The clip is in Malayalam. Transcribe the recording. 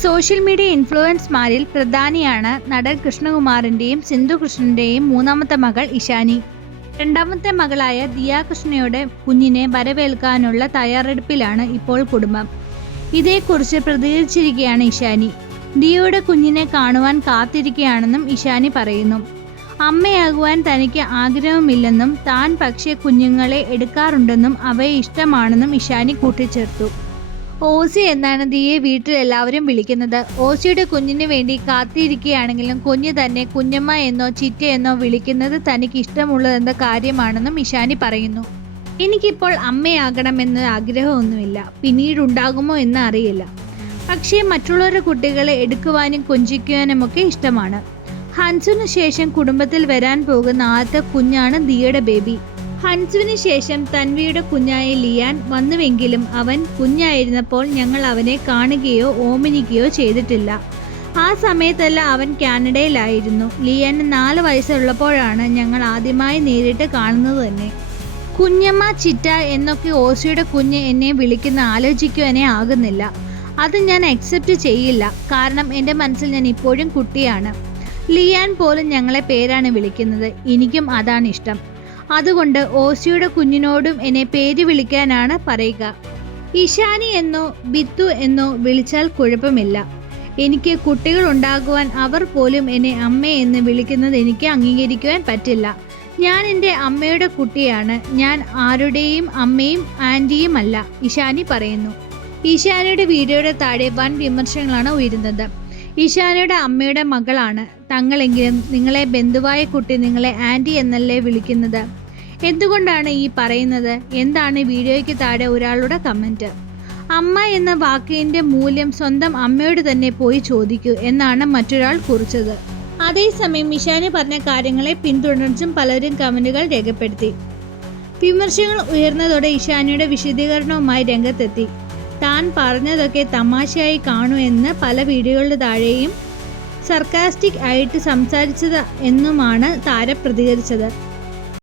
സോഷ്യൽ മീഡിയ ഇൻഫ്ലുവൻസർമാരിൽ പ്രധാനിയാണ് നടൻ കൃഷ്ണകുമാറിൻ്റെയും സിന്ധു കൃഷ്ണൻ്റെയും മൂന്നാമത്തെ മകൾ ഇഷാനി. രണ്ടാമത്തെ മകളായ ദിയ കൃഷ്ണയുടെ കുഞ്ഞിനെ വരവേൽക്കാനുള്ള തയ്യാറെടുപ്പിലാണ് ഇപ്പോൾ കുടുംബം. ഇതേക്കുറിച്ച് പ്രതികരിച്ചിരിക്കുകയാണ് ഇഷാനി. ദിയയുടെ കുഞ്ഞിനെ കാണുവാൻ കാത്തിരിക്കുകയാണെന്നും ഇഷാനി പറയുന്നു. അമ്മയാകുവാൻ തനിക്ക് ആഗ്രഹമില്ലെന്നും താൻ പക്ഷേ കുഞ്ഞുങ്ങളെ എടുക്കാറുണ്ടെന്നും അവയെ ഇഷ്ടമാണെന്നും ഇഷാനി കൂട്ടിച്ചേർത്തു. ഓസി എന്നാണ് ദിയെ വീട്ടിൽ എല്ലാവരും വിളിക്കുന്നത്. ഓസിയുടെ കുഞ്ഞിന് വേണ്ടി കാത്തിരിക്കുകയാണെങ്കിലും കുഞ്ഞ് തന്നെ കുഞ്ഞമ്മ എന്നോ ചിറ്റ എന്നോ വിളിക്കുന്നത് തനിക്ക് ഇഷ്ടമുള്ളതെന്ന കാര്യമാണെന്നും ഇഷാനി പറയുന്നു. എനിക്കിപ്പോൾ അമ്മയാകണമെന്ന ആഗ്രഹമൊന്നുമില്ല, പിന്നീടുണ്ടാകുമോ എന്ന് അറിയില്ല. പക്ഷേ മറ്റുള്ളവരുടെ കുട്ടികളെ എടുക്കുവാനും കൊഞ്ചിക്കുവാനുമൊക്കെ ഇഷ്ടമാണ്. ഹൻസുവിന് ശേഷം കുടുംബത്തിൽ വരാൻ പോകുന്ന ആദ്യത്തെ കുഞ്ഞാണ് ദിയയുടെ ബേബി. ഹൻസുവിന് ശേഷം തൻവിയുടെ കുഞ്ഞായ ലിയാൻ വന്നുവെങ്കിലും അവൻ കുഞ്ഞായിരുന്നപ്പോൾ ഞങ്ങൾ അവനെ കാണുകയോ ഓമനിക്കുകയോ ചെയ്തിട്ടില്ല. ആ സമയത്തെല്ലാം അവൻ കാനഡയിലായിരുന്നു. ലിയാന് 4 വയസ്സുള്ളപ്പോഴാണ് ഞങ്ങൾ ആദ്യമായി നേരിട്ട് കാണുന്നത് തന്നെ. കുഞ്ഞമ്മ, ചിറ്റ എന്നൊക്കെ ഓസിയുടെ കുഞ്ഞ് എന്നെ വിളിക്കുന്ന ആലോചിക്കുവാനേ ആകുന്നില്ല. അത് ഞാൻ അക്സെപ്റ്റ് ചെയ്യില്ല. കാരണം എൻ്റെ മനസ്സിൽ ഞാൻ ഇപ്പോഴും കുട്ടിയാണ്. ലിയാൻ പോലും ഞങ്ങളെ പേരാണ് വിളിക്കുന്നത്. എനിക്കും അതാണ് ഇഷ്ടം. അതുകൊണ്ട് ഓസിയുടെ കുഞ്ഞിനോടും എന്നെ പേര് വിളിക്കാനാണ് പറയുക. ഇഷാനി എന്നോ ബിത്തു എന്നോ വിളിച്ചാൽ കുഴപ്പമില്ല. എനിക്ക് കുട്ടികൾ ഉണ്ടാകുവാൻ അവർ പോലും എന്നെ അമ്മ എന്ന് വിളിക്കുന്നത് എനിക്ക് അംഗീകരിക്കുവാൻ പറ്റില്ല. ഞാൻ എൻ്റെ അമ്മയുടെ കുട്ടിയാണ്. ഞാൻ ആരുടെയും അമ്മയും ആൻറ്റിയും അല്ല, ഇഷാനി പറയുന്നു. ഇഷാനിയുടെ വീഡിയോയുടെ താഴെ വൻ വിമർശനങ്ങളാണ് ഉയരുന്നത്. ഇഷാനിയുടെ അമ്മയുടെ മകളാണ് തങ്ങളെങ്കിലും നിങ്ങളെ ബന്ധുവായ കുട്ടി നിങ്ങളെ ആൻറ്റി എന്നല്ലേ വിളിക്കുന്നത്? എന്തുകൊണ്ടാണ് ഈ പറയുന്നത്? എന്താണ് വീഡിയോയ്ക്ക് താഴെ ഒരാളുടെ കമൻറ്റ്. അമ്മ എന്ന വാക്കിൻ്റെ മൂല്യം സ്വന്തം അമ്മയോട് തന്നെ പോയി ചോദിക്കൂ എന്നാണ് മറ്റൊരാൾ കുറിച്ചത്. അതേസമയം ഇഷാനി പറഞ്ഞ കാര്യങ്ങളെ പിന്തുടർച്ചും പലരും കമൻറ്റുകൾ രേഖപ്പെടുത്തി. വിമർശനങ്ങൾ ഉയർന്നതോടെ ഇഷാനിയുടെ വിശദീകരണവുമായി രംഗത്തെത്തി. താൻ പറഞ്ഞതൊക്കെ തമാശയായി കാണൂ എന്ന് പല വീഡിയോകളുടെ താഴെയും സർക്കാസ്റ്റിക് ആയിട്ട് സംസാരിച്ചത് എന്നുമാണ് താരം പ്രതികരിച്ചത്.